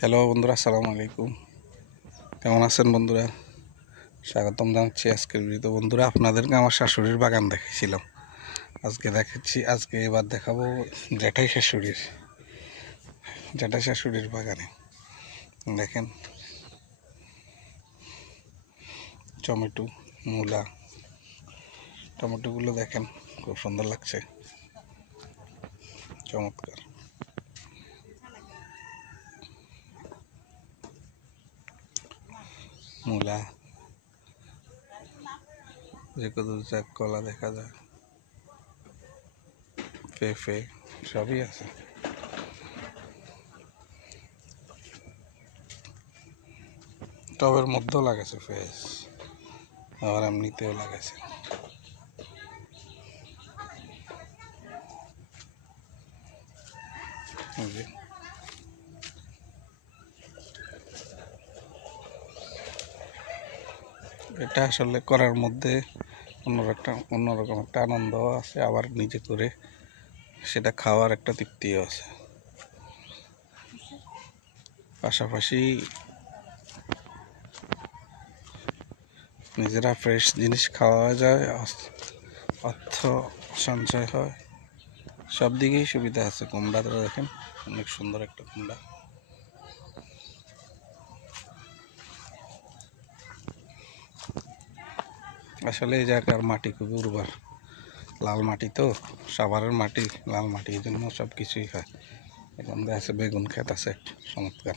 Hello বন্ধুরা, আসসালামু আলাইকুম। কেমন আছেন বন্ধুরা? স্বাগতম জানাচ্ছি আজকের ভিডিওতে। বন্ধুরা, আপনাদেরকে আমার শাশুড়ির বাগান দেখেছিলাম আজকে দেখাচ্ছি, আজকে এবার দেখাবো জ্যাঠাই শাশুড়ির জ্যাঠাই শাশুড়ির বাগানে। দেখেন, টমেটো, মূলা, টমেটোগুলো দেখেন, খুব সুন্দর লাগছে। চমৎকার। মূলা। যে কত যাক, কলা দেখা যায় পেঁপে, সবই আছে। টবের মধ্যেও লাগাছে ফেস আবার এমনিতেও লাগাইছে। এই এটা আসলে করার মধ্যে অন্য একটা অন্যরকম একটা আনন্দ আছে, আবার নিজে করে সেটা খাওয়ার একটা তৃপ্তিও আছে। পাশাপাশি নিজেরা ফ্রেশ জিনিস খাওয়া যায় অর্থ সঞ্চয় হয়, সব দিকেই সুবিধা আছে। কুমডা কুমড়াটা দেখেন, অনেক সুন্দর একটা কুমড়া। আসলে এই জায়গার মাটি খুব উর্বর। লাল মাটি তো, সাভারের মাটি, লাল মাটি, এই জন্য সব কিছুই হয়। এখন আছে বেগুন ক্ষেত আছে, চমৎকার,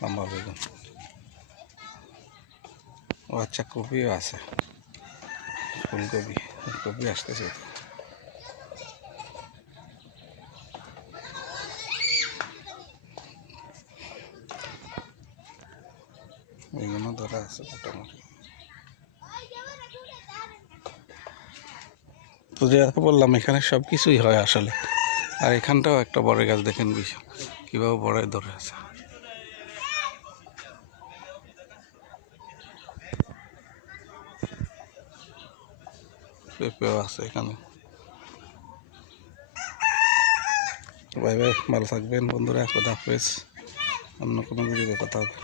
লম্বা বেগুন। ও আচ্ছা কপিও আছে, ফুলকপি ফুলকপি আসতেছে। বেগুনও ধরা আছে মোটামুটি। তো যেটা বললাম, এখানে সব কিছুই হয় আসলে। আর এখানটাও একটা বড় গাছ, দেখেন বিষয় কীভাবে বড় ধরে আছে। পেঁপেও আছে এখানে। বাই বাই ভালো থাকবেন বন্ধুরা কথা হাফেজ। অন্য কোনো ভিডিওতে কথা হবে।